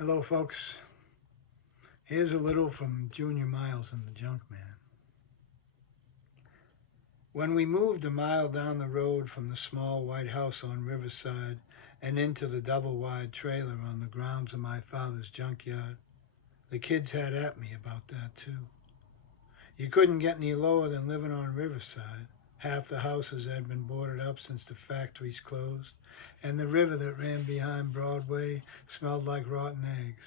Hello, folks. Here's a little from Junior Miles and the Junkman. When we moved a mile down the road from the small white house on Riverside and into the double-wide trailer on the grounds of my father's junkyard, the kids had at me about that, too. You couldn't get any lower than living on Riverside. Half the houses had been boarded up since the factories closed, and the river that ran behind Broadway smelled like rotten eggs.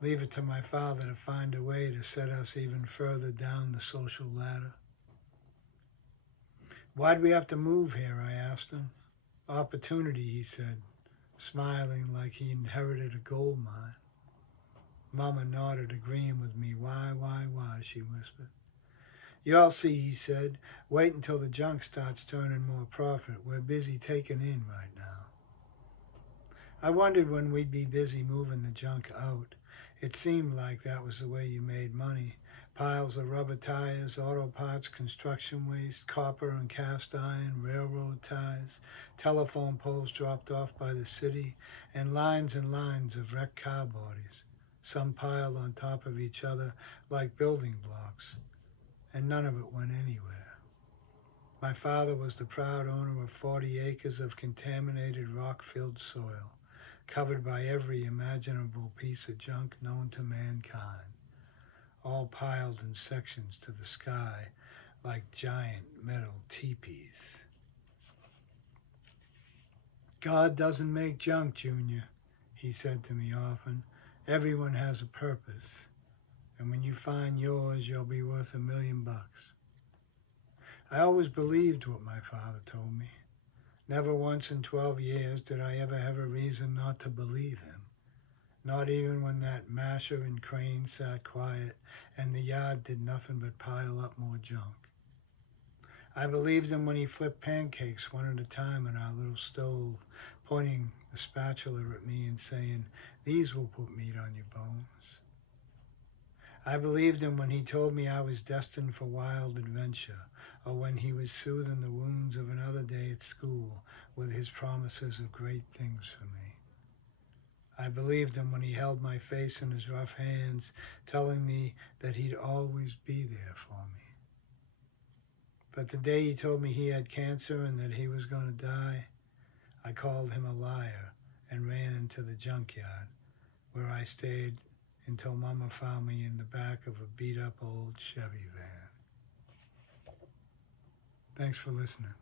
Leave it to my father to find a way to set us even further down the social ladder. Why'd we have to move here, I asked him. Opportunity, he said, smiling like he inherited a gold mine. Mama nodded, agreeing with me. Why, she whispered. You'll see, he said. Wait until the junk starts turning more profit. We're busy taking in right now. I wondered when we'd be busy moving the junk out. It seemed like that was the way you made money. Piles of rubber tires, auto parts, construction waste, copper and cast iron, railroad ties, telephone poles dropped off by the city, and lines of wrecked car bodies, some piled on top of each other like building blocks. And none of it went anywhere. My father was the proud owner of 40 acres of contaminated rock-filled soil, covered by every imaginable piece of junk known to mankind, all piled in sections to the sky like giant metal teepees. God doesn't make junk, Junior, he said to me often. Everyone has a purpose. And when you find yours, you'll be worth $1 million. I always believed what my father told me. Never once in 12 years did I ever have a reason not to believe him. Not even when that masher and crane sat quiet and the yard did nothing but pile up more junk. I believed him when he flipped pancakes one at a time on our little stove, pointing the spatula at me and saying, "These will put meat on your bones." I believed him when he told me I was destined for wild adventure, or when he was soothing the wounds of another day at school with his promises of great things for me. I believed him when he held my face in his rough hands, telling me that he'd always be there for me. But the day he told me he had cancer and that he was going to die, I called him a liar and ran into the junkyard, where I stayed until Mama found me in the back of a beat-up old Chevy van. Thanks for listening.